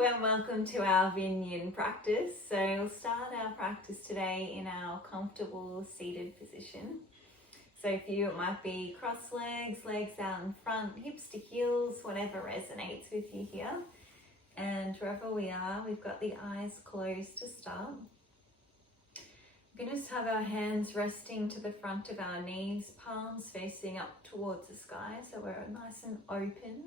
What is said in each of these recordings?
Hello and welcome to our VinYin practice. So we'll start our practice today in our comfortable seated position. So for you it might be cross legs, legs out in front, hips to heels, whatever resonates with you here. And wherever we are, we've got the eyes closed to start. We can just have our hands resting to the front of our knees, palms facing up towards the sky, so we're nice and open.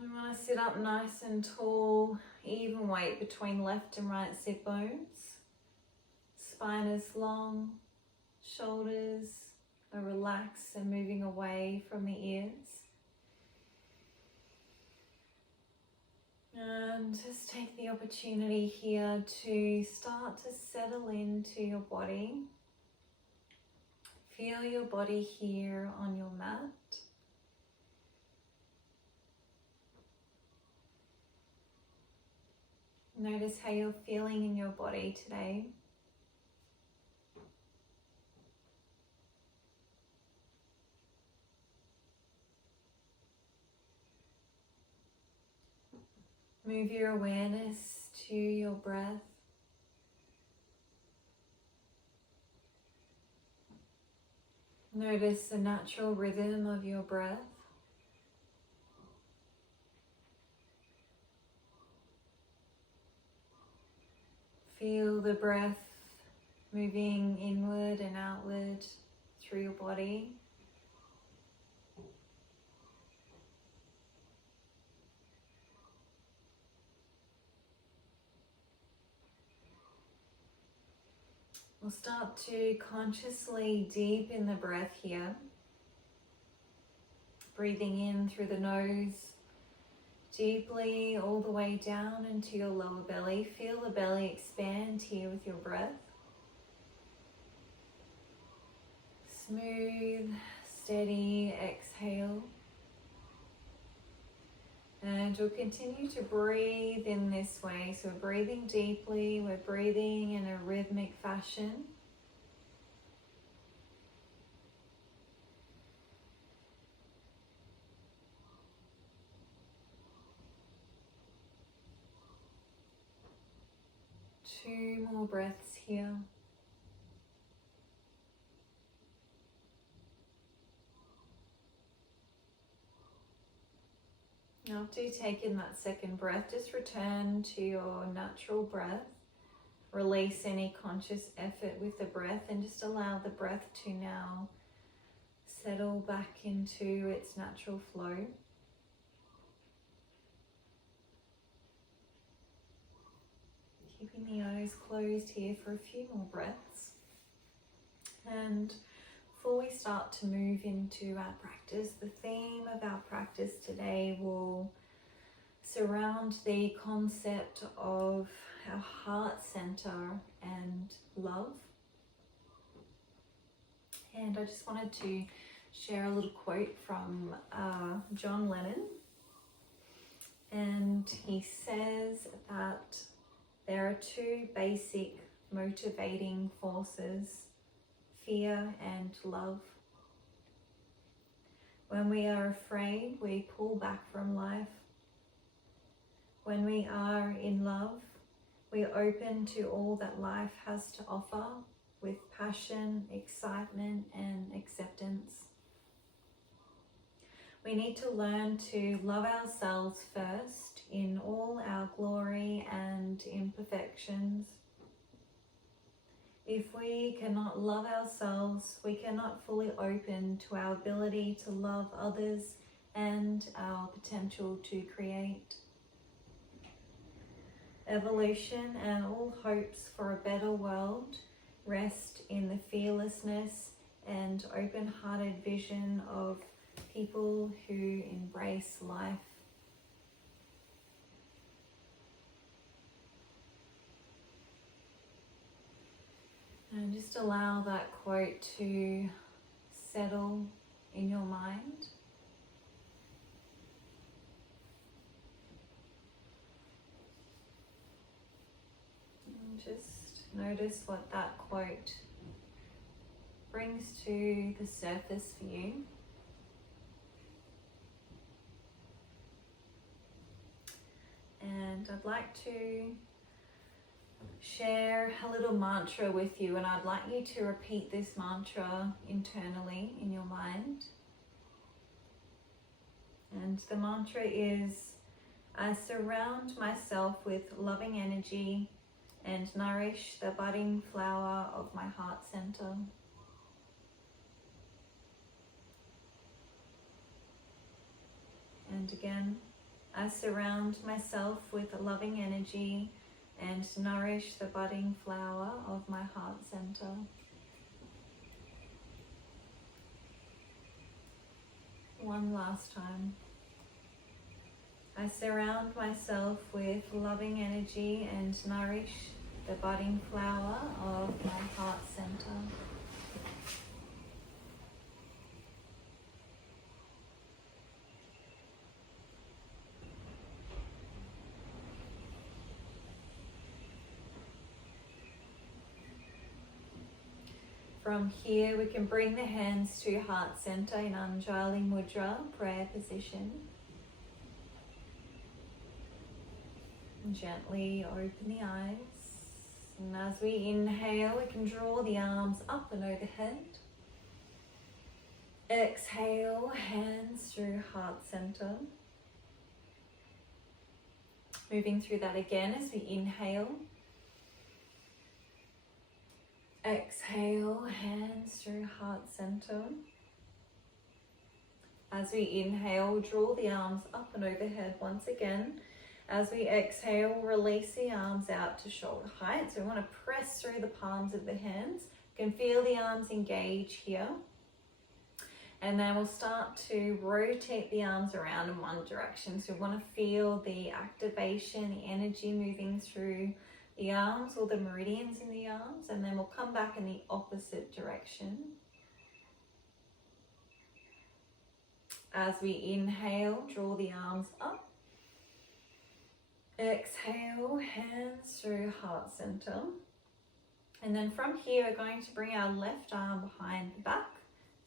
We want to sit up nice and tall, even weight between left and right sit bones. Spine is long, shoulders are relaxed and moving away from the ears. And just take the opportunity here to start to settle into your body. Feel your body here on your mat. Notice how you're feeling in your body today. Move your awareness to your breath. Notice the natural rhythm of your breath. Feel the breath moving inward and outward through your body. We'll start to consciously deepen the breath here. Breathing in through the nose, deeply all the way down into your lower belly. Feel the belly expand here with your breath. Smooth, steady exhale. And we'll continue to breathe in this way. So we're breathing deeply, we're breathing in a rhythmic fashion. Two more breaths here. After you take in that second breath, just return to your natural breath. Release any conscious effort with the breath and just allow the breath to now settle back into its natural flow. Keeping the eyes closed here for a few more breaths. And before we start to move into our practice, the theme of our practice today will surround the concept of our heart center and love. And I just wanted to share a little quote from John Lennon. And he says that there are two basic motivating forces: fear and love. When we are afraid, we pull back from life. When we are in love, we open to all that life has to offer with passion, excitement, and acceptance. We need to learn to love ourselves first in all our glory and imperfections. If we cannot love ourselves, we cannot fully open to our ability to love others and our potential to create. Evolution and all hopes for a better world rest in the fearlessness and open-hearted vision of people who embrace life. And just allow that quote to settle in your mind. And just notice what that quote brings to the surface for you. and I'd like to share a little mantra with you, and I'd like you to repeat this mantra internally in your mind. And the mantra is, I surround myself with loving energy and nourish the budding flower of my heart center. And again, I surround myself with loving energy and nourish the budding flower of my heart center. One last time. I surround myself with loving energy and nourish the budding flower of my heart center. From here, we can bring the hands to heart center in Anjali Mudra, prayer position. And gently open the eyes. And as we inhale, we can draw the arms up and overhead. Exhale, hands through heart center. Moving through that again as we inhale. Exhale, hands through heart center. As we inhale, draw the arms up and overhead once again. As we exhale, release the arms out to shoulder height. So we want to press through the palms of the hands. You can feel the arms engage here. And then we'll start to rotate the arms around in one direction. So we want to feel the activation, the energy moving through the arms or the meridians in the arms. And then we'll come back in the opposite direction. As we inhale, draw the arms up. Exhale, hands through heart center. And then from here, we're going to bring our left arm behind the back.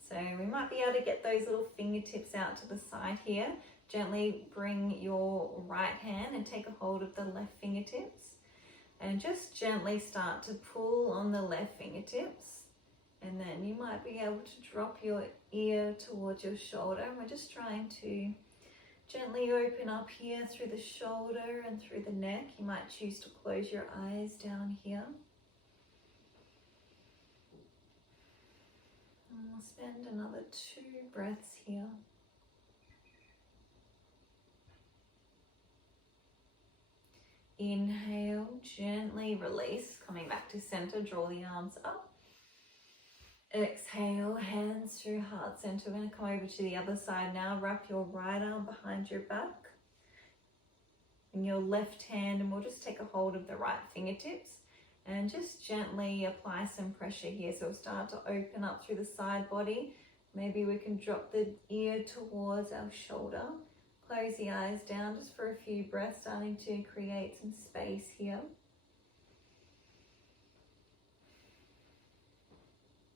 So we might be able to get those little fingertips out to the side here. Gently bring your right hand and take a hold of the left fingertips. And just gently start to pull on the left fingertips. And then you might be able to drop your ear towards your shoulder. And we're just trying to gently open up here through the shoulder and through the neck. You might choose to close your eyes down here. And we'll spend another 2 breaths here. Inhale, gently release, coming back to center, draw the arms up. Exhale, hands through heart center. We're going to come over to the other side now. Wrap your right arm behind your back and your left hand, and we'll just take a hold of the right fingertips and just gently apply some pressure here. So we'll start to open up through the side body. Maybe we can drop the ear towards our shoulder. Close the eyes down just for a few breaths, starting to create some space here.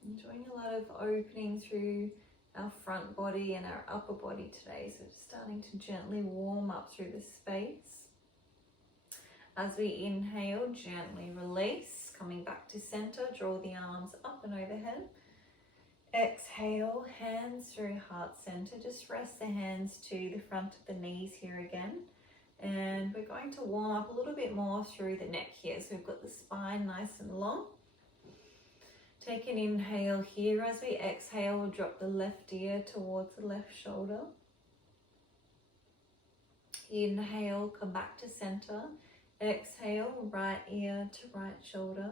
Enjoying a lot of opening through our front body and our upper body today. So just starting to gently warm up through the space. As we inhale, gently release, coming back to center, draw the arms up and overhead. Exhale, hands through heart center. Just rest the hands to the front of the knees here again. And we're going to warm up a little bit more through the neck here. So we've got the spine nice and long. Take an inhale here. As we exhale, we'll drop the left ear towards the left shoulder. Inhale, come back to center. Exhale, right ear to right shoulder.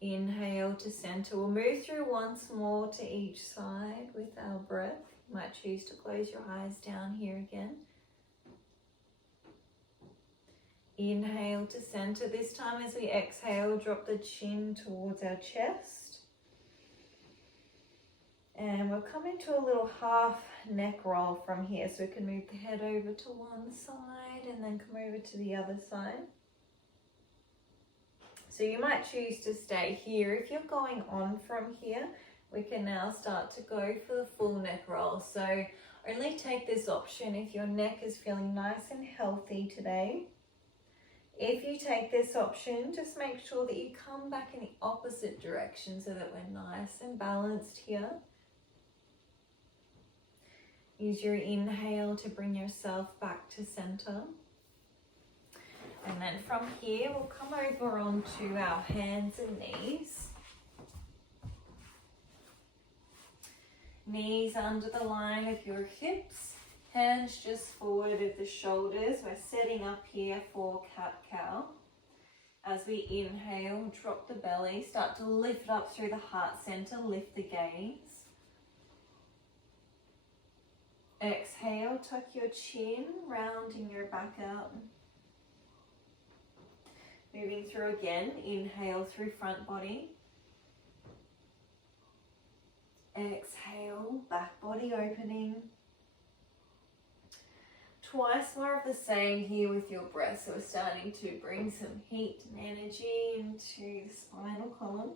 Inhale to center. We'll move through once more to each side with our breath. You might choose to close your eyes down here again. Inhale to center. This time as we exhale, drop the chin towards our chest. And we'll come into a little half neck roll from here. So we can move the head over to one side and then come over to the other side. So you might choose to stay here. If you're going on from here, we can now start to go for the full neck roll. So Only take this option if your neck is feeling nice and healthy today. If you take this option, just make sure that you come back in the opposite direction so that we're nice and balanced here. Use your inhale to bring yourself back to center. And then from here, we'll come over onto our hands and knees. Knees under the line of your hips. Hands just forward of the shoulders. We're setting up here for cat-cow. As we inhale, drop the belly, start to lift up through the heart center, lift the gaze. Exhale, tuck your chin, rounding your back out. Moving through again, inhale through front body. Exhale, back body opening. Twice more of the same here with your breath. So we're starting to bring some heat and energy into the spinal column.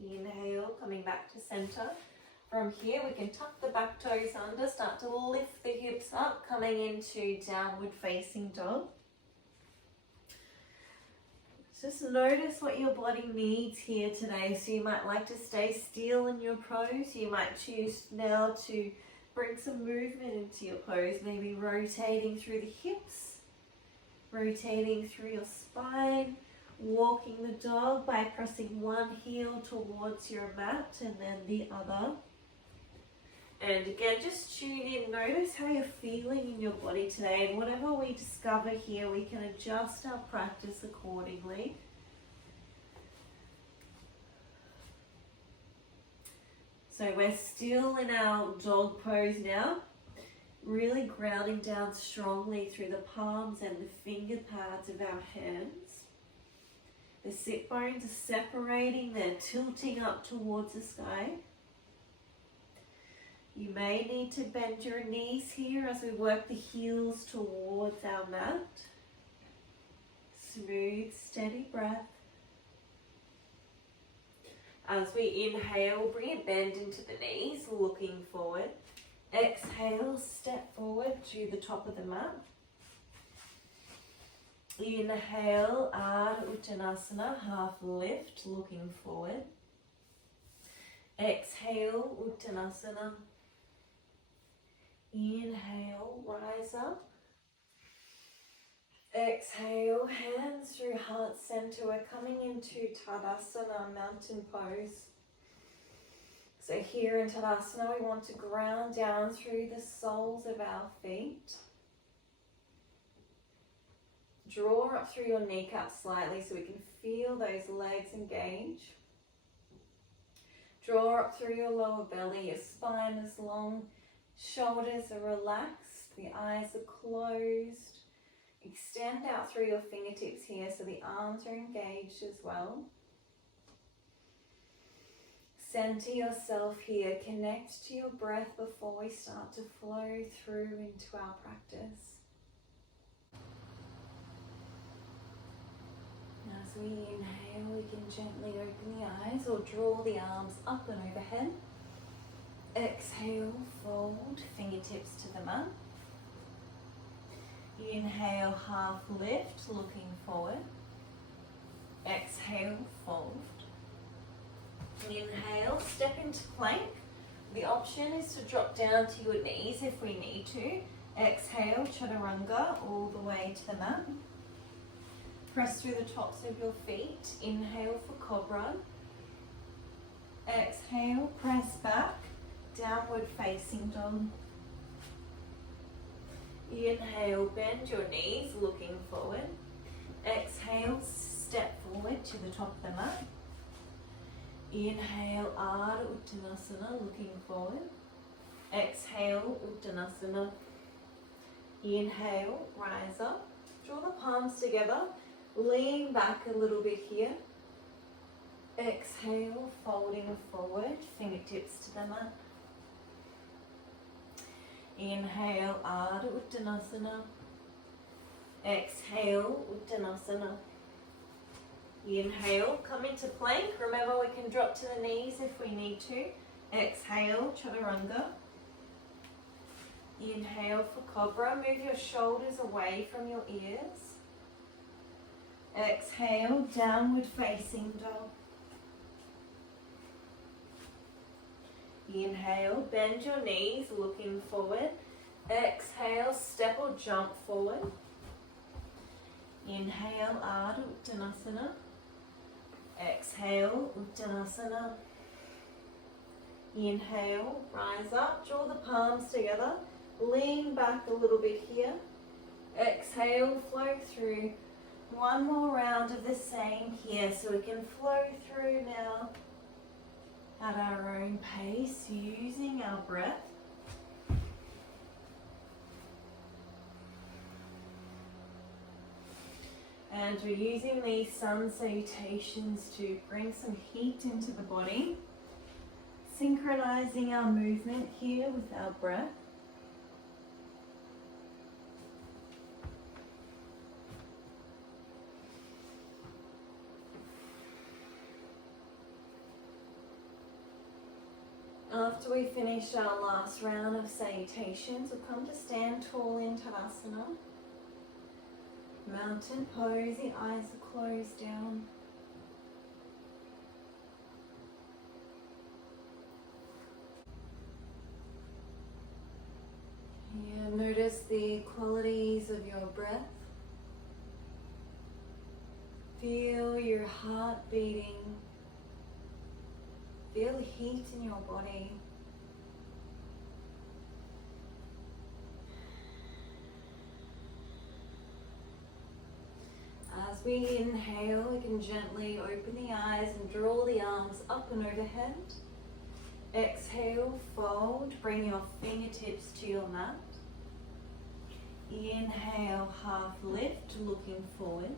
Inhale, coming back to center. From here, we can tuck the back toes under, start to lift the hips up, coming into downward facing dog. Just notice what your body needs here today. So you might like to stay still in your pose. You might choose now to bring some movement into your pose, maybe rotating through the hips, rotating through your spine, walking the dog by pressing one heel towards your mat and then the other. And again, just tune in, notice how you're feeling in your body today, and whatever we discover here, we can adjust our practice accordingly. So we're still in our dog pose now, really grounding down strongly through the palms and the finger pads of our hands. The sit bones are separating, they're tilting up towards the sky. You may need to bend your knees here as we work the heels towards our mat. Smooth, steady breath. As we inhale, bring a bend into the knees, looking forward. Exhale, step forward to the top of the mat. Inhale, Ardha Uttanasana, half lift, looking forward. Exhale, Uttanasana. Inhale, rise up. Exhale, hands through heart center. We're coming into Tadasana, mountain pose. So here in Tadasana, we want to ground down through the soles of our feet. Draw up through your kneecaps slightly so we can feel those legs engage. Draw up through your lower belly, your spine is long, shoulders are relaxed, the eyes are closed. Extend out through your fingertips here so the arms are engaged as well. Center yourself here, connect to your breath before we start to flow through into our practice. As we inhale, we can gently open the eyes or draw the arms up and overhead. Exhale, fold, fingertips to the mat. Inhale, half lift, looking forward. Exhale, fold. Inhale, step into plank. The option is to drop down to your knees if we need to. Exhale, chaturanga, all the way to the mat. Press through the tops of your feet. Inhale for cobra. Exhale, press back, downward facing dog. Inhale, bend your knees, looking forward. Exhale, step forward to the top of the mat. Inhale, Ardha Uttanasana, looking forward. Exhale, Uttanasana. Inhale, rise up. Draw the palms together. Lean back a little bit here. Exhale, folding forward, fingertips to the mat. Inhale, Ardha Uttanasana. Exhale, Uttanasana. Inhale, come into plank. Remember, we can drop to the knees if we need to. Exhale, chaturanga. Inhale for cobra. Move your shoulders away from your ears. Exhale, downward facing dog. Inhale, bend your knees, looking forward. Exhale, step or jump forward. Inhale, Ardha Uttanasana. Exhale, Uttanasana. Inhale, rise up, draw the palms together. Lean back a little bit here. Exhale, flow through. One more round of the same here, so we can flow through now at our own pace, using our breath. And we're using these sun salutations to bring some heat into the body, synchronizing our movement here with our breath. After we finish our last round of salutations, we'll come to stand tall in Tadasana. Mountain pose, the eyes are closed down. Yeah, notice the qualities of your breath. Feel your heart beating. Feel the heat in your body. As we inhale, we can gently open the eyes and draw the arms up and overhead. Exhale, fold, bring your fingertips to your mat. Inhale, half lift, looking forward.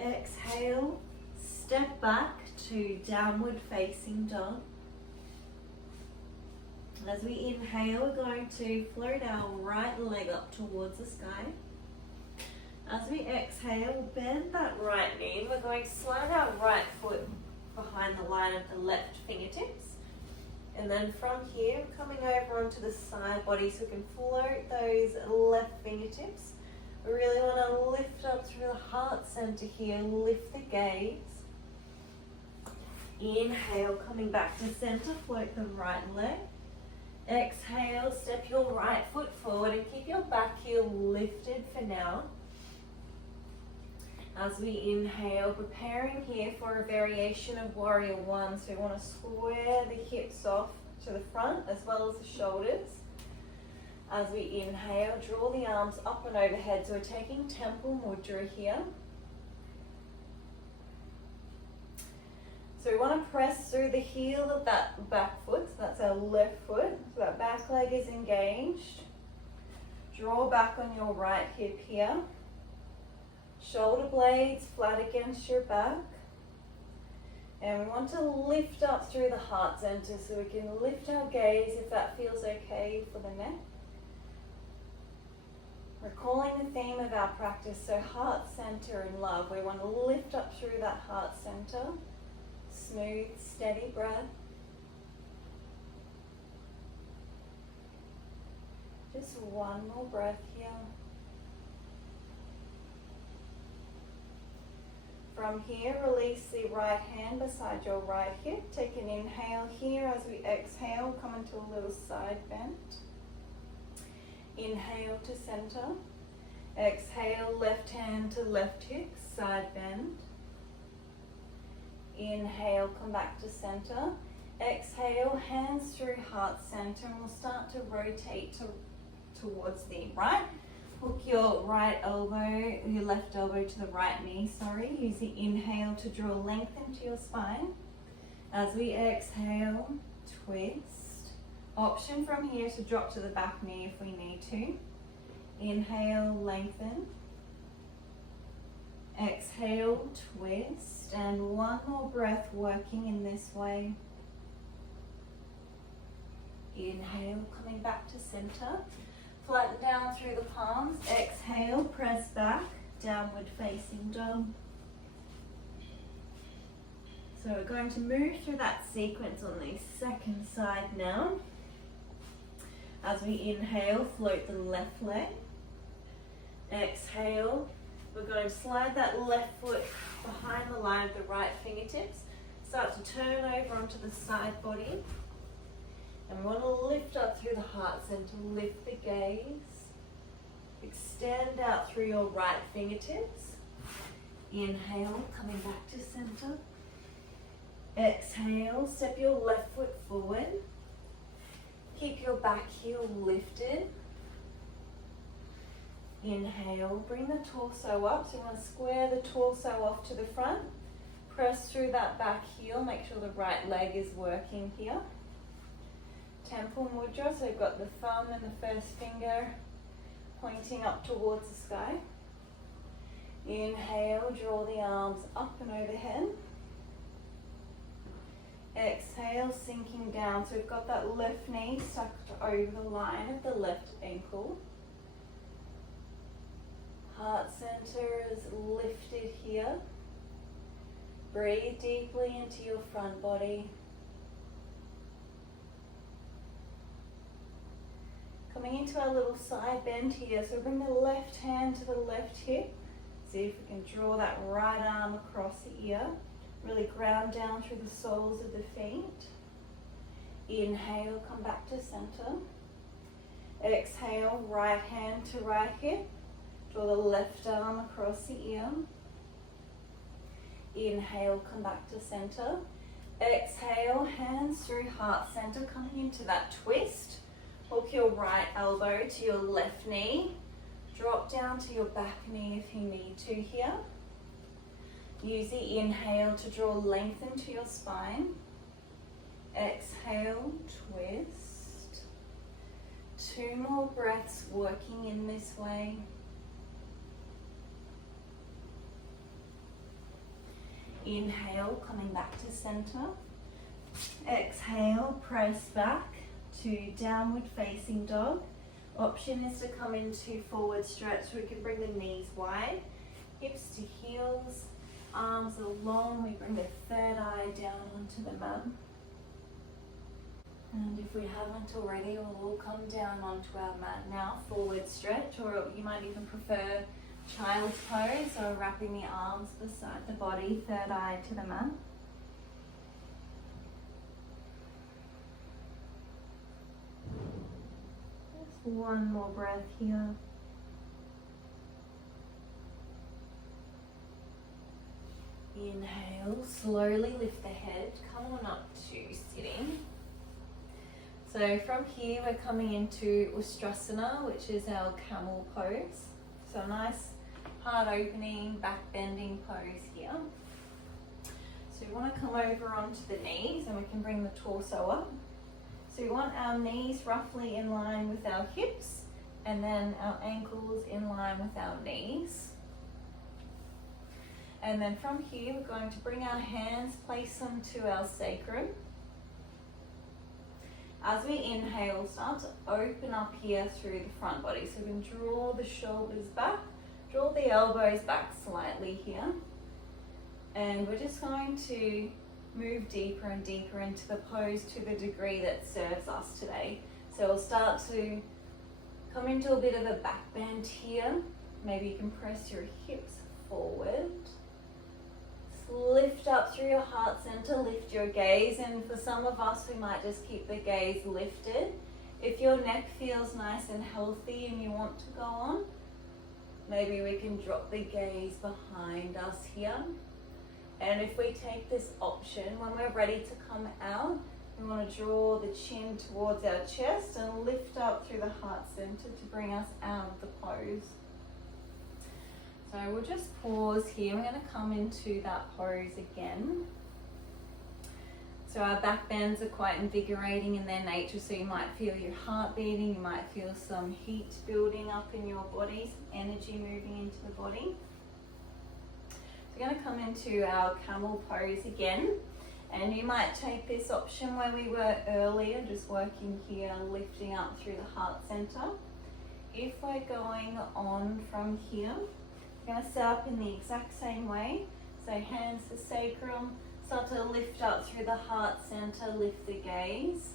Exhale, step back to downward facing dog. As we inhale, we're going to float our right leg up towards the sky. As we exhale, bend that right knee. We're going to slide our right foot behind the line of the left fingertips. And then from here, coming over onto the side body so we can float those left fingertips. We really want to lift up through the heart center here, lift the gaze. Inhale, coming back to center, float the right leg. Exhale, step your right foot forward and keep your back heel lifted for now. As we inhale, preparing here for a variation of warrior one. So we want to square the hips off to the front as well as the shoulders. As we inhale, draw the arms up and overhead. So we're taking temple mudra here. So we want to press through the heel of that back foot. So that's our left foot. So that back leg is engaged. Draw back on your right hip here. Shoulder blades flat against your back. And we want to lift up through the heart center so we can lift our gaze if that feels okay for the neck. Recalling the theme of our practice, so heart center and love. We want to lift up through that heart center. Smooth, steady breath. Just one more breath here. From here, release the right hand beside your right hip. Take an inhale here. As we exhale, come into a little side bend. Inhale to center. Exhale, left hand to left hip, side bend. Inhale, come back to center. Exhale, hands through heart center, and we'll start to rotate towards the right. Hook your right elbow, your left elbow to the right knee, Use the inhale to draw length into your spine. As we exhale, twist. Option from here to drop to the back knee if we need to. Inhale, lengthen. Exhale, twist. And one more breath working in this way. Inhale, coming back to center. Flatten down through the palms. Exhale, press back, downward facing dog. So we're going to move through that sequence on the second side now. As we inhale, float the left leg. Exhale, we're going to slide that left foot behind the line of the right fingertips. Start to turn over onto the side body. And we want to lift up through the heart center, lift the gaze. Extend out through your right fingertips. Inhale, coming back to center. Exhale, step your left foot forward. Keep your back heel lifted. Inhale, bring the torso up. So you want to square the torso off to the front. Press through that back heel. Make sure the right leg is working here. Temple mudra. So you've got the thumb and the first finger pointing up towards the sky. Inhale, draw the arms up and overhead. Exhale, sinking down. So we've got that left knee tucked over the line of the left ankle. Heart center is lifted here. Breathe deeply into your front body. Coming into our little side bend here. So bring the left hand to the left hip. See if we can draw that right arm across the ear. Really ground down through the soles of the feet. Inhale, come back to center. Exhale, right hand to right hip. Draw the left arm across the ear. Inhale, come back to center. Exhale, hands through heart center, coming into that twist. Hook your right elbow to your left knee. Drop down to your back knee if you need to here. Use the inhale to draw length into your spine. Exhale, twist. 2 more breaths working in this way. Inhale, coming back to center. Exhale, press back to downward facing dog. Option is to come into forward stretch. We can bring the knees wide, hips to heels, arms along. We bring the third eye down onto the mat. And if we haven't already, we'll come down onto our mat now, forward stretch, or you might even prefer child's pose, or wrapping the arms beside the body, third eye to the mat. Just 1 more breath here. Inhale, slowly lift the head, come on up to sitting. So from here we're coming into Ustrasana, which is our camel pose. So a nice heart opening, back bending pose here. So we want to come over onto the knees and we can bring the torso up. So we want our knees roughly in line with our hips and then our ankles in line with our knees. And then from here we're going to bring our hands, place them to our sacrum. As we inhale, start to open up here through the front body. So we can draw the shoulders back, draw the elbows back slightly here. And we're just going to move deeper and deeper into the pose to the degree that serves us today. So we'll start to come into a bit of a back bend here. Maybe you can press your hips forward. Lift up through your heart center, lift your gaze, and for some of us we might just keep the gaze lifted. If your neck feels nice and healthy and you want to go on, maybe we can drop the gaze behind us here. And if we take this option, when we're ready to come out, we want to draw the chin towards our chest and lift up through the heart center to bring us out of the pose. So we'll just pause here. We're going to come into that pose again. So our back bends are quite invigorating in their nature, so you might feel your heart beating, you might feel some heat building up in your body, some energy moving into the body. So we're going to come into our camel pose again, and you might take this option where we were earlier, just working here, lifting up through the heart center. If we're going on from here, we're going to set up in the exact same way. So hands to sacrum, Start to lift up through the heart center, lift the gaze.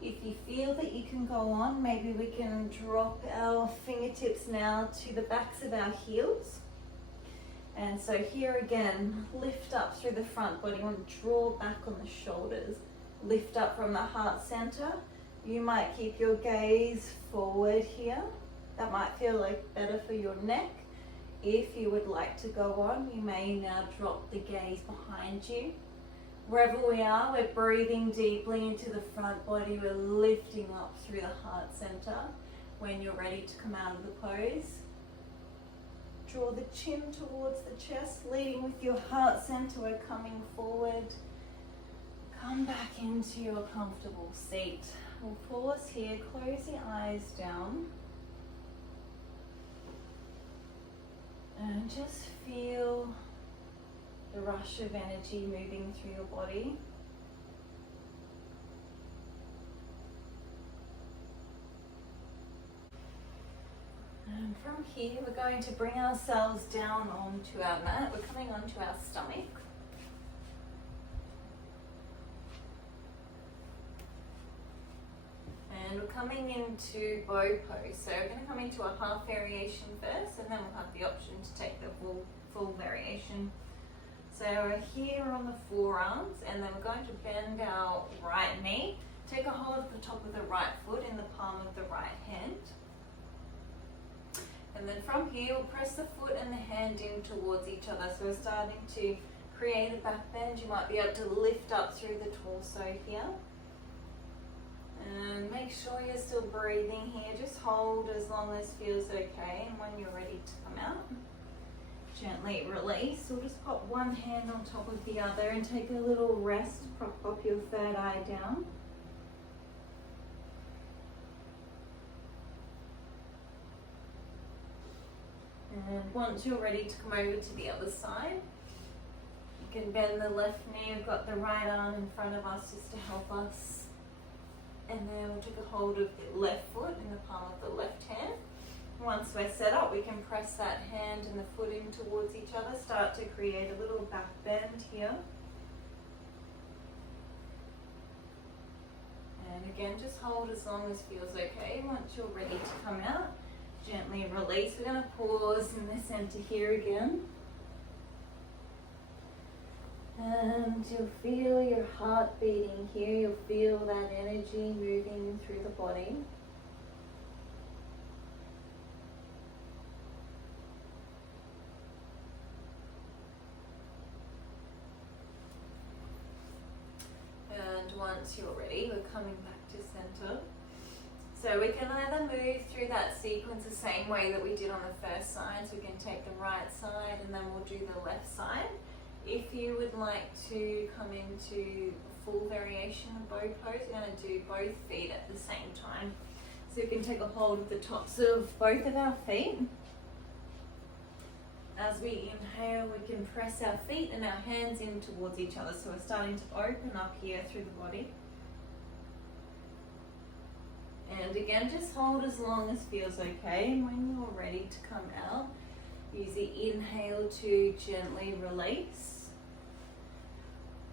If you feel that you can go on, maybe we can drop our fingertips now to the backs of our heels. And so here again, lift up through the front body. You want to draw back on the shoulders. Lift up from the heart center. You might keep your gaze forward here. That might feel like better for your neck. If you would like to go on, you may now drop the gaze behind you. Wherever we are, we're breathing deeply into the front body. We're lifting up through the heart center. When you're ready to come out of the pose, draw the chin towards the chest, leading with your heart center. We're coming forward. Come back into your comfortable seat. We'll pause here, close the eyes down. And just feel the rush of energy moving through your body. And from here, we're going to bring ourselves down onto our mat. We're coming onto our stomach. And we're coming into bow pose. So we're going to come into a half variation first, and then we'll have the option to take the full variation. So we're here on the forearms, and then we're going to bend our right knee. Take a hold of the top of the right foot in the palm of the right hand. And then from here, we'll press the foot and the hand in towards each other. So we're starting to create a back bend. You might be able to lift up through the torso here. And make sure you're still breathing here. Just hold as long as feels okay. And when you're ready to come out, gently release. We'll just pop one hand on top of the other and take a little rest. Prop up your third eye down. And once you're ready to come over to the other side, you can bend the left knee. We've got the right arm in front of us just to help us. And then we'll take a hold of the left foot in the palm of the left hand. Once we're set up, we can press that hand and the foot in towards each other. Start to create a little back bend here. And again, just hold as long as feels okay. Once you're ready to come out, gently release. We're going to pause in the center here again. And you'll feel your heart beating here. You'll feel that energy moving through the body. And once you're ready, we're coming back to center. So we can either move through that sequence the same way that we did on the first side. So we can take the right side and then we'll do the left side. If you would like to come into full variation of bow pose, we're going to do both feet at the same time. So you can take a hold of the tops of both of our feet. As we inhale, we can press our feet and our hands in towards each other. So we're starting to open up here through the body. And again, just hold as long as feels okay. And when you're ready to come out, use the inhale to gently release.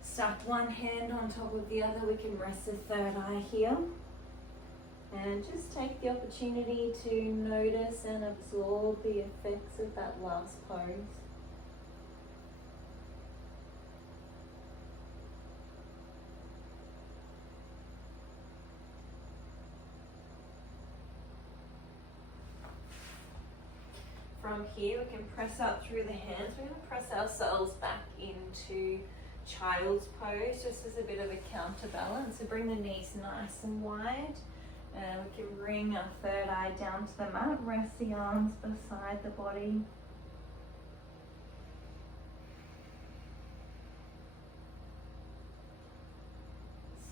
Stack one hand on top of the other. We can rest the third eye here. And just take the opportunity to notice and absorb the effects of that last pose. From here, we can press up through the hands. We're going to press ourselves back into child's pose, just as a bit of a counterbalance. So bring the knees nice and wide. And we can bring our third eye down to the mat. Rest the arms beside the body.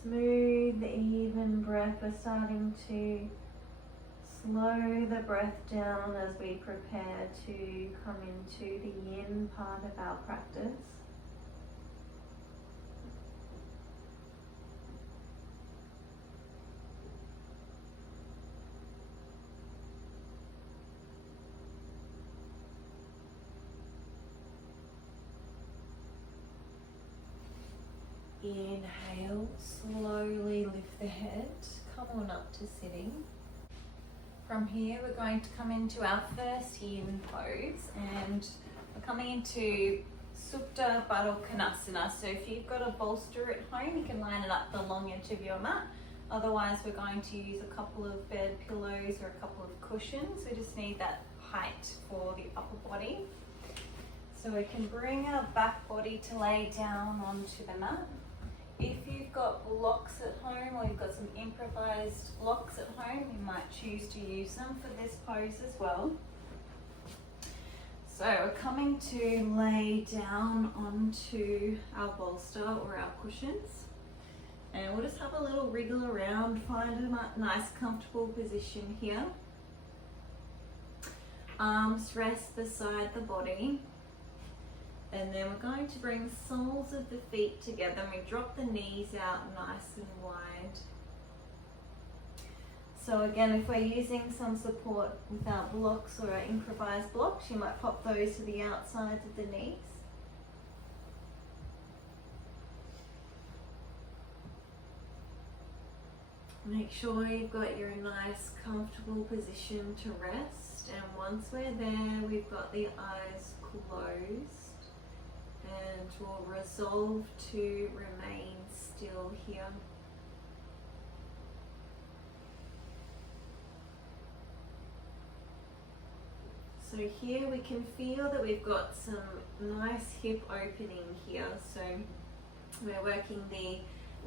Smooth, even breath. We're starting to slow the breath down as we prepare to come into the yin part of our practice. Inhale, slowly lift the head, come on up to sitting. From here we're going to come into our first yin pose, and we're coming into Supta Baddha Konasana. So if you've got a bolster at home, you can line it up the long edge of your mat. Otherwise we're going to use a couple of bed pillows or a couple of cushions. We just need that height for the upper body. So we can bring our back body to lay down onto the mat. If you've got blocks at home or you've got some improvised blocks at home, you might choose to use them for this pose as well. So we're coming to lay down onto our bolster or our cushions. And we'll just have a little wriggle around, find a nice comfortable position here. Arms rest beside the body. And then we're going to bring the soles of the feet together, and we drop the knees out nice and wide. So again, if we're using some support without blocks or improvised blocks, you might pop those to the outsides of the knees. Make sure you've got your nice comfortable position to rest, and once we're there, we've got the eyes closed. And we'll resolve to remain still here. So here we can feel that we've got some nice hip opening here. So we're working the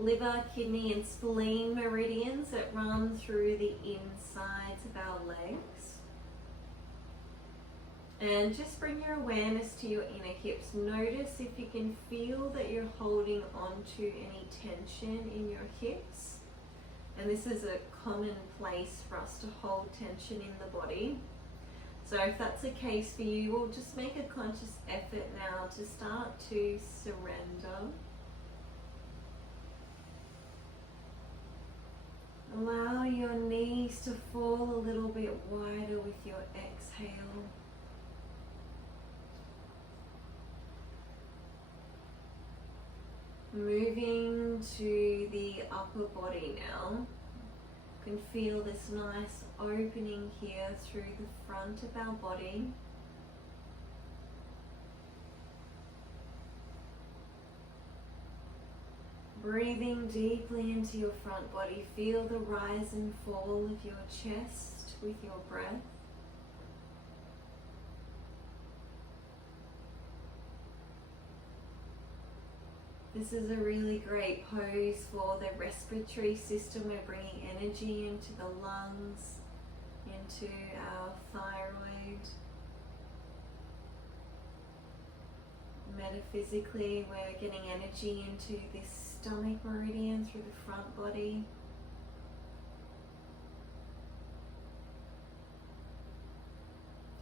liver, kidney and spleen meridians that run through the insides of our legs. And just bring your awareness to your inner hips. Notice if you can feel that you're holding on to any tension in your hips. And this is a common place for us to hold tension in the body. So if that's the case for you, we'll just make a conscious effort now to start to surrender. Allow your knees to fall a little bit wider with your exhale. Moving to the upper body now. You can feel this nice opening here through the front of our body. Breathing deeply into your front body, feel the rise and fall of your chest with your breath. This is a really great pose for the respiratory system. We're bringing energy into the lungs, into our thyroid. Metaphysically, we're getting energy into this stomach meridian through the front body.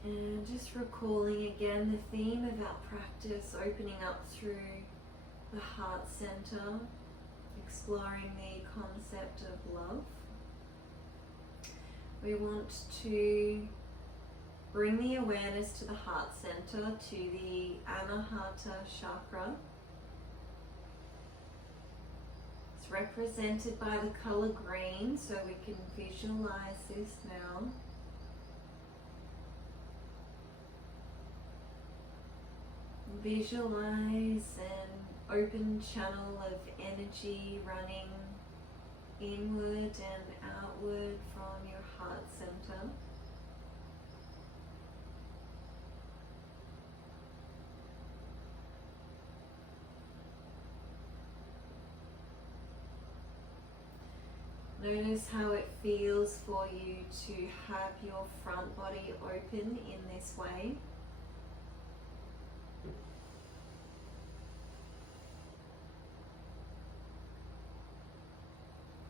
And just recalling again the theme of our practice, opening up through the heart center, exploring the concept of love. We want to bring the awareness to the heart center, to the Anahata chakra. It's represented by the color green, so we can visualize this now. Visualize an open channel of energy running inward and outward from your heart center. Notice how it feels for you to have your front body open in this way.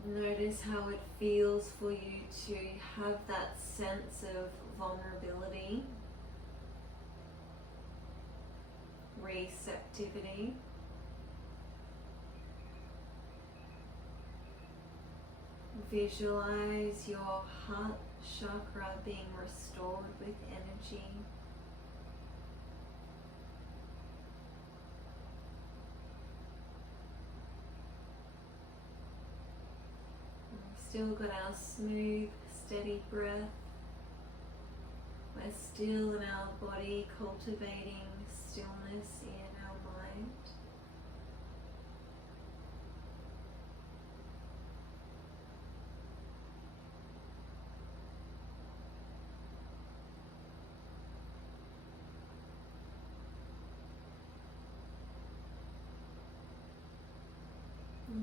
Notice how it feels for you to have that sense of vulnerability, receptivity. Visualize your heart chakra being restored with energy. Still got our smooth, steady breath. We're still in our body, cultivating stillness in our mind.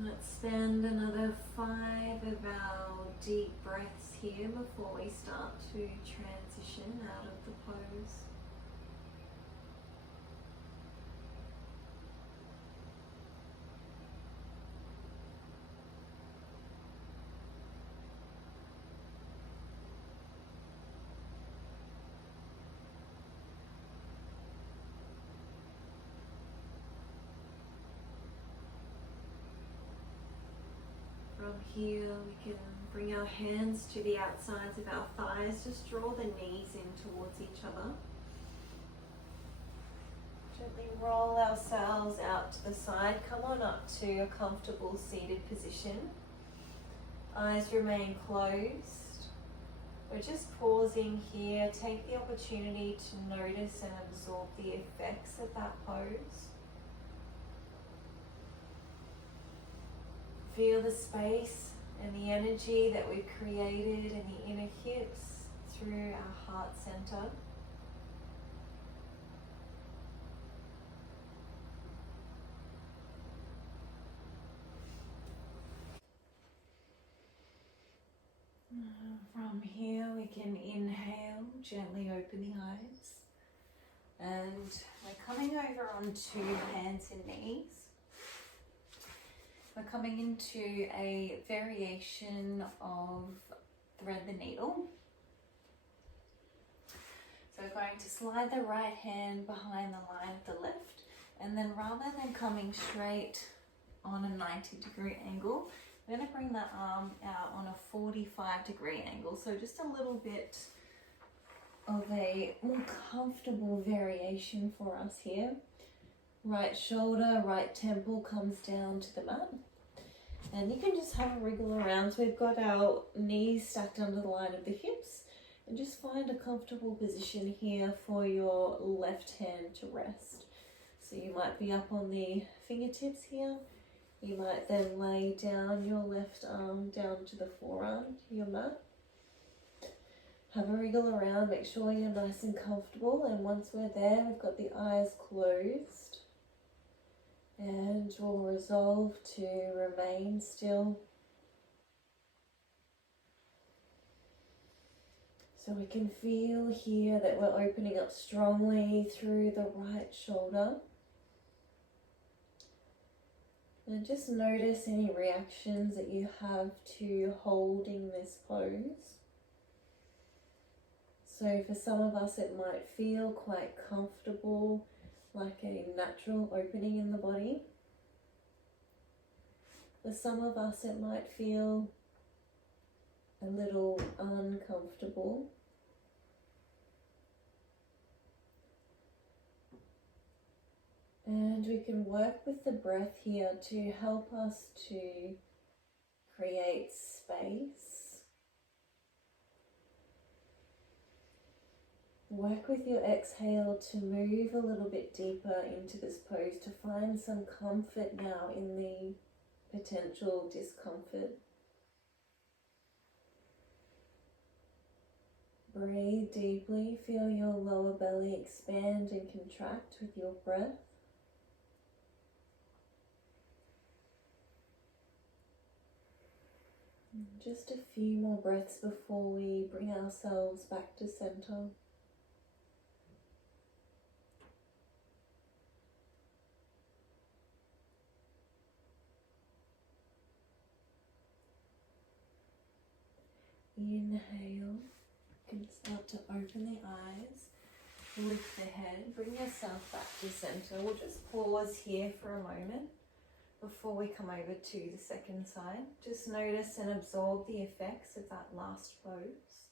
Let's spend another 5 of our deep breaths here before we start to transition out of the pose. From here we can bring our hands to the outsides of our thighs, just draw the knees in towards each other. Gently roll ourselves out to the side, come on up to a comfortable seated position. Eyes remain closed. We're just pausing here, take the opportunity to notice and absorb the effects of that pose. Feel the space and the energy that we've created in the inner hips through our heart center. From here we can inhale, gently open the eyes, and we're coming over onto hands and knees. We're coming into a variation of thread the needle. So we're going to slide the right hand behind the line of the left, and then rather than coming straight on a 90-degree angle, I'm going to bring the arm out on a 45-degree angle. So just a little bit of a more comfortable variation for us here. Right shoulder, right temple comes down to the mat. And you can just have a wriggle around. So we've got our knees stacked under the line of the hips. And just find a comfortable position here for your left hand to rest. So you might be up on the fingertips here. You might then lay down your left arm down to the forearm, to your mat. Have a wriggle around, make sure you're nice and comfortable. And once we're there, we've got the eyes closed. And we'll resolve to remain still. So we can feel here that we're opening up strongly through the right shoulder. And just notice any reactions that you have to holding this pose. So for some of us it might feel quite comfortable, like a natural opening in the body. For some of us it might feel a little uncomfortable. And we can work with the breath here to help us to create space. Work with your exhale to move a little bit deeper into this pose, to find some comfort now in the potential discomfort. Breathe deeply, feel your lower belly expand and contract with your breath. Just a few more breaths before we bring ourselves back to center. Inhale, you can start to open the eyes, lift the head, bring yourself back to center. We'll just pause here for a moment before we come over to the second side. Just notice and absorb the effects of that last pose.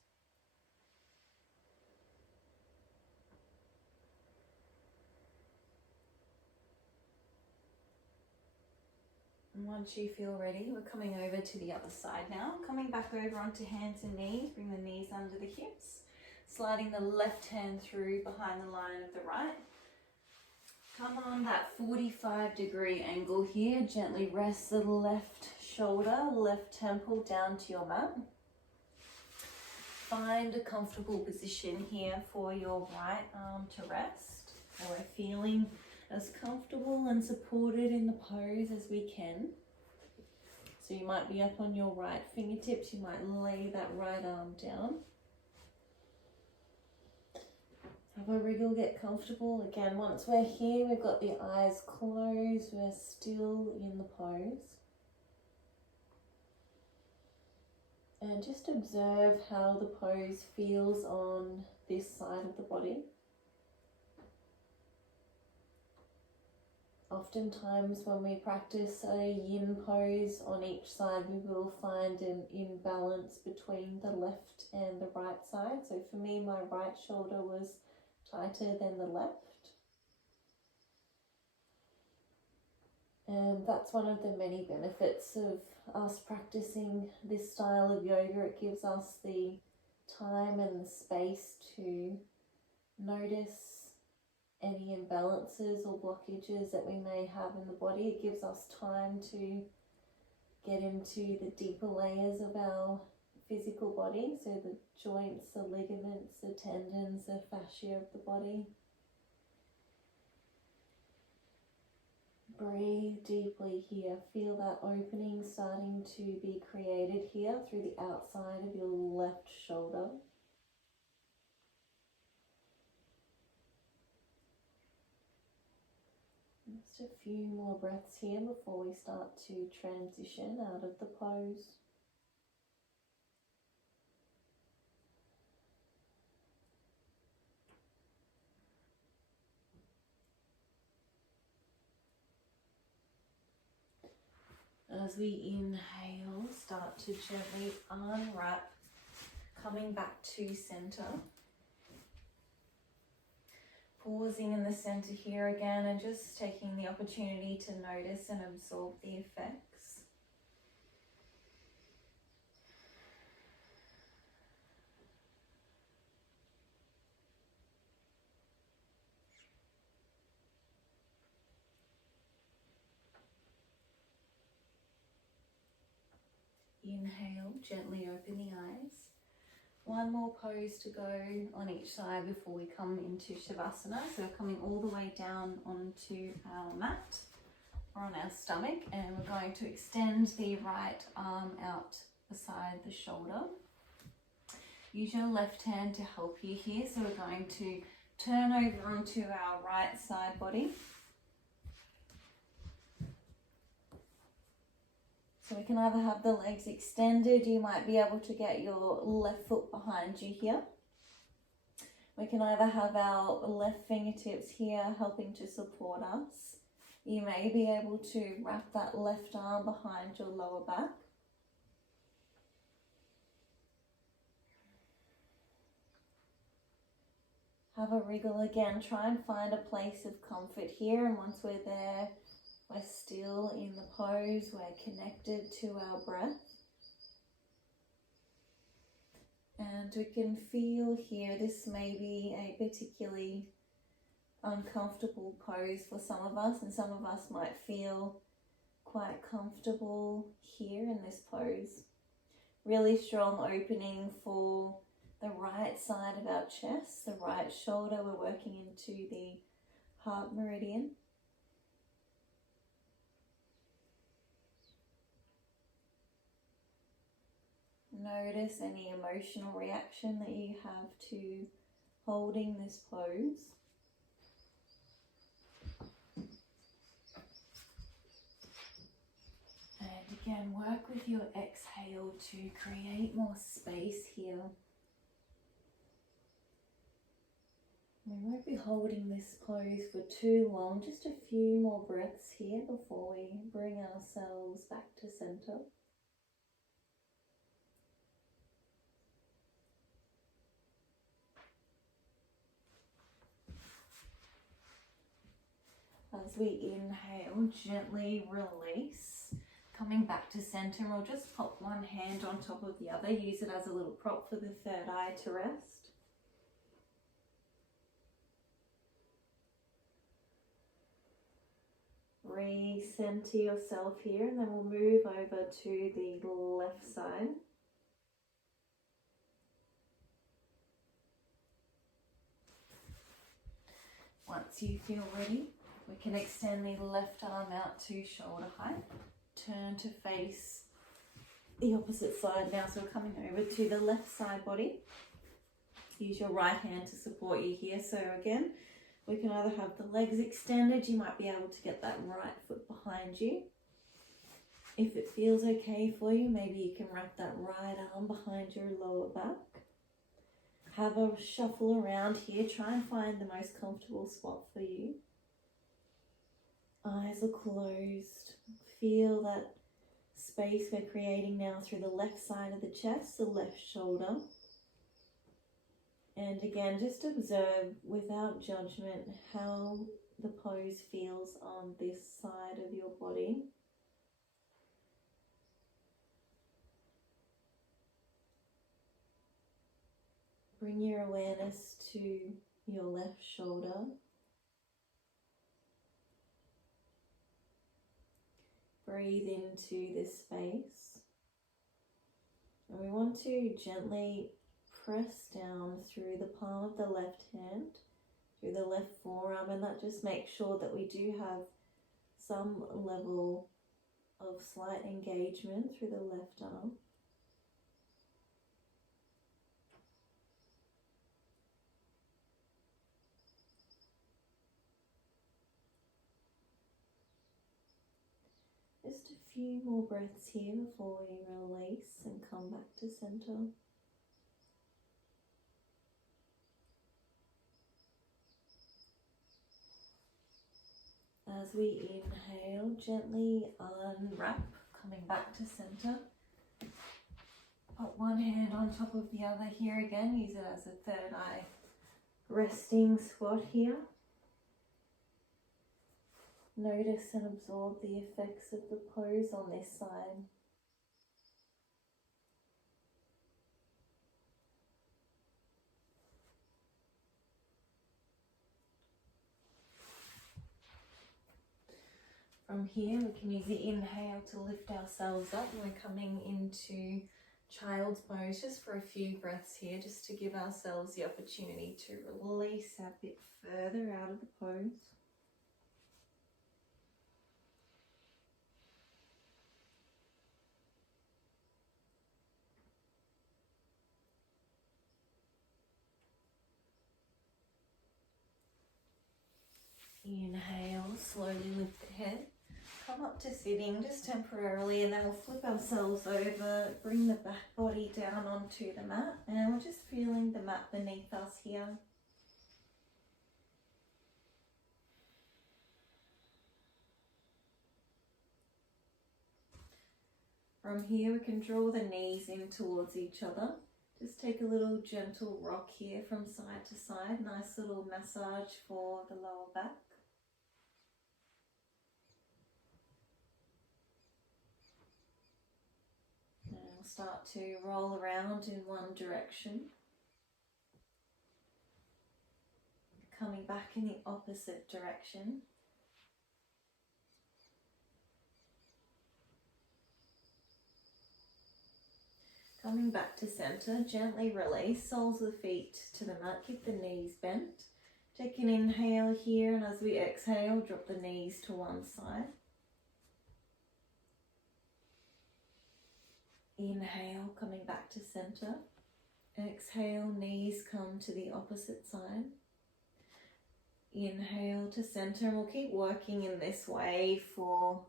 And once you feel ready, we're coming over to the other side now. Coming back over onto hands and knees, bring the knees under the hips. Sliding the left hand through behind the line of the right. Come on that 45-degree angle here. Gently rest the left shoulder, left temple down to your mat. Find a comfortable position here for your right arm to rest. So we're feeling as comfortable and supported in the pose as we can. So you might be up on your right fingertips. You might lay that right arm down. Have a wriggle, get comfortable. Again, once we're here, we've got the eyes closed. We're still in the pose. And just observe how the pose feels on this side of the body. Oftentimes when we practice a yin pose on each side, we will find an imbalance between the left and the right side. So for me, my right shoulder was tighter than the left. And that's one of the many benefits of us practicing this style of yoga. It gives us the time and the space to notice any imbalances or blockages that we may have in the body. It gives us time to get into the deeper layers of our physical body, so the joints, the ligaments, the tendons, the fascia of the body. Breathe deeply here. Feel that opening starting to be created here through the outside of your left shoulder. Just a few more breaths here before we start to transition out of the pose. As we inhale, start to gently unwrap, coming back to center. Pausing in the center here again and just taking the opportunity to notice and absorb the effects. Inhale, gently open the eyes. One more pose to go on each side before we come into Shavasana. So we're coming all the way down onto our mat or on our stomach, and we're going to extend the right arm out beside the shoulder. Use your left hand to help you here. So we're going to turn over onto our right side body. So we can either have the legs extended, you might be able to get your left foot behind you here. We can either have our left fingertips here helping to support us. You may be able to wrap that left arm behind your lower back. Have a wriggle again, try and find a place of comfort here, and once we're there, we're still in the pose, we're connected to our breath. And we can feel here, this may be a particularly uncomfortable pose for some of us, and some of us might feel quite comfortable here in this pose. Really strong opening for the right side of our chest, the right shoulder. We're working into the heart meridian. Notice any emotional reaction that you have to holding this pose. And again, work with your exhale to create more space here. We won't be holding this pose for too long, just a few more breaths here before we bring ourselves back to center. As we inhale, gently release. Coming back to center, and we'll just pop one hand on top of the other, use it as a little prop for the third eye to rest. Recenter yourself here, and then we'll move over to the left side. Once you feel ready, we can extend the left arm out to shoulder height. Turn to face the opposite side now, so we're coming over to the left side body. Use your right hand to support you here. So again, we can either have the legs extended, you might be able to get that right foot behind you. If it feels okay for you, maybe you can wrap that right arm behind your lower back. Have a shuffle around here, try and find the most comfortable spot for you. Eyes are closed. Feel that space we're creating now through the left side of the chest, the left shoulder. And again, just observe without judgment how the pose feels on this side of your body. Bring your awareness to your left shoulder. Breathe into this space. And we want to gently press down through the palm of the left hand, through the left forearm, and that just makes sure that we do have some level of slight engagement through the left arm. Just a few more breaths here before we release and come back to center. As we inhale, gently unwrap, coming back to center. Put one hand on top of the other here again, use it as a third eye resting squat here. Notice and absorb the effects of the pose on this side. From here, we can use the inhale to lift ourselves up, and we're coming into child's pose just for a few breaths here, just to give ourselves the opportunity to release a bit further out of the pose. Inhale, slowly lift the head. Come up to sitting just temporarily, and then we'll flip ourselves over, bring the back body down onto the mat, and we're just feeling the mat beneath us here. From here, we can draw the knees in towards each other. Just take a little gentle rock here from side to side. Nice little massage for the lower back. And we'll start to roll around in one direction. Coming back in the opposite direction. Coming back to center, gently release, soles of the feet to the mat, keep the knees bent. Take an inhale here, and as we exhale, drop the knees to one side. Inhale, coming back to center. Exhale, knees come to the opposite side. Inhale to center, and we'll keep working in this way for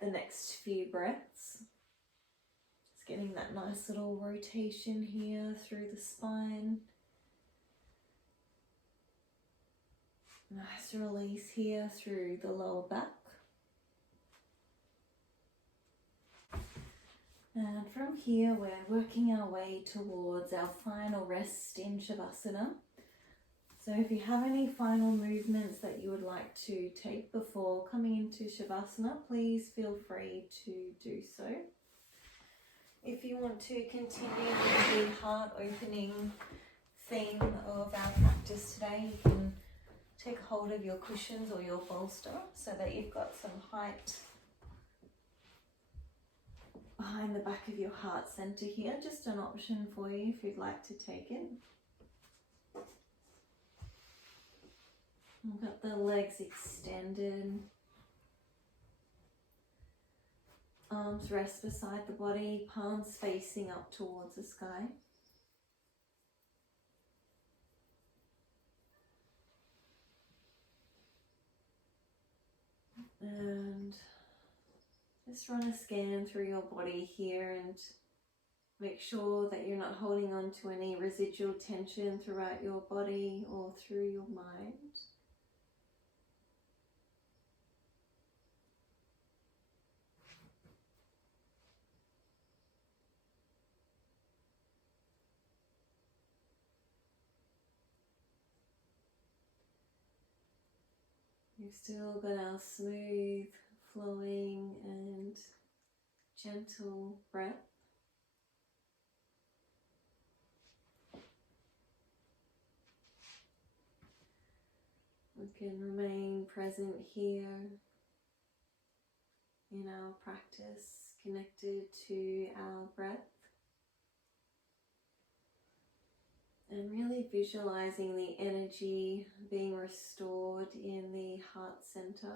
the next few breaths. Getting that nice little rotation here through the spine. Nice release here through the lower back. And from here, we're working our way towards our final rest in Shavasana. So if you have any final movements that you would like to take before coming into Shavasana, please feel free to do so. If you want to continue with the heart opening theme of our practice today, you can take hold of your cushions or your bolster so that you've got some height behind the back of your heart center here. Just an option for you if you'd like to take it. We've got the legs extended. Arms rest beside the body, palms facing up towards the sky. And just run a scan through your body here and make sure that you're not holding on to any residual tension throughout your body or through your mind. You've still got our smooth, flowing and gentle breath. We can remain present here in our practice, connected to our breath, and really visualizing the energy being restored in the heart center.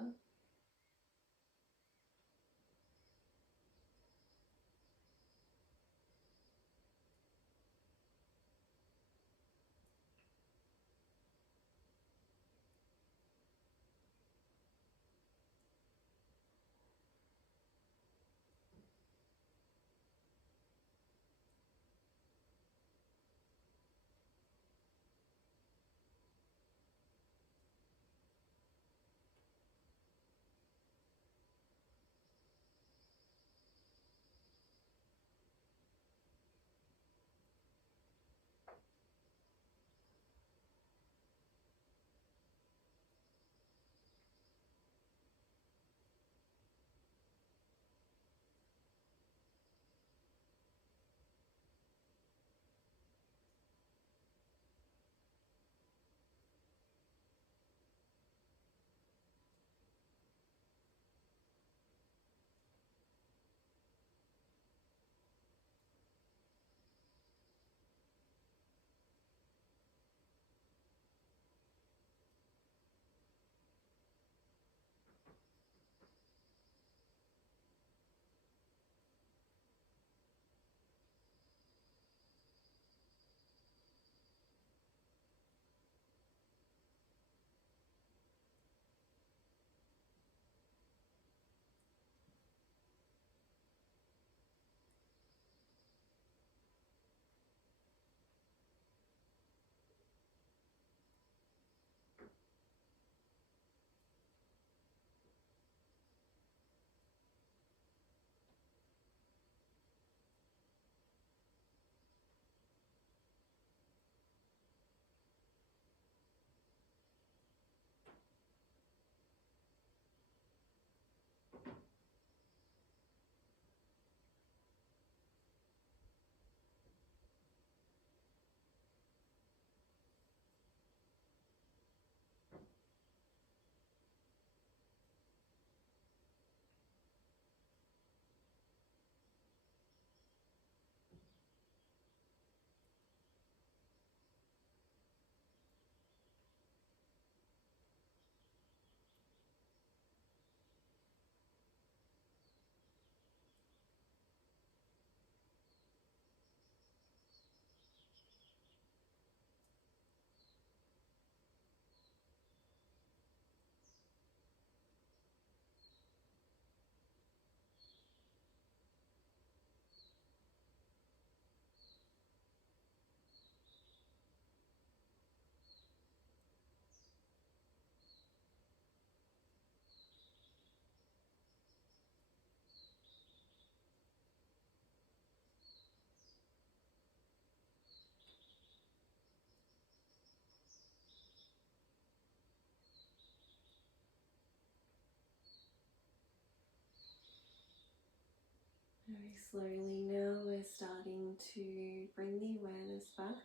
Very slowly now we're starting to bring the awareness back.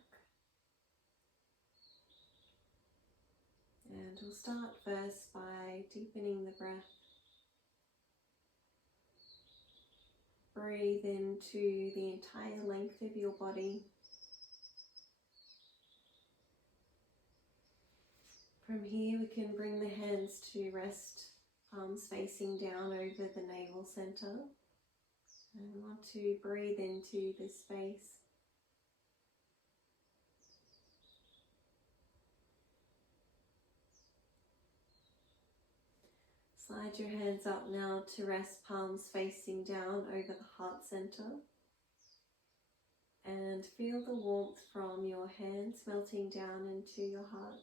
And we'll start first by deepening the breath. Breathe into the entire length of your body. From here we can bring the hands to rest, palms facing down over the navel center. And we want to breathe into this space. Slide your hands up now to rest, palms facing down over the heart center. And feel the warmth from your hands melting down into your heart.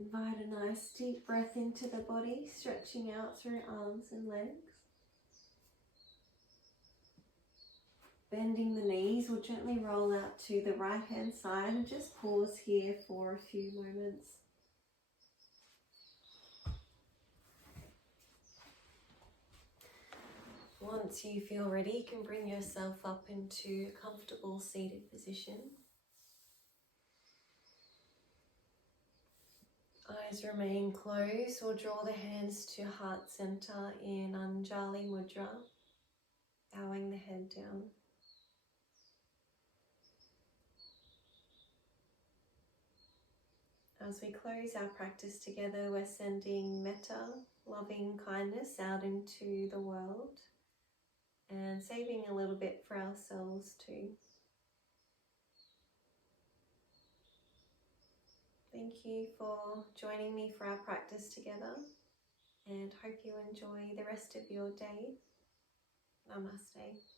Invite a nice deep breath into the body, stretching out through arms and legs. Bending the knees, we'll gently roll out to the right hand side and just pause here for a few moments. Once you feel ready, you can bring yourself up into a comfortable seated position. Eyes remain closed. We'll draw the hands to heart center in Anjali Mudra, bowing the head down. As we close our practice together, we're sending metta, loving kindness out into the world and saving a little bit for ourselves too. Thank you for joining me for our practice together, and hope you enjoy the rest of your day. Namaste.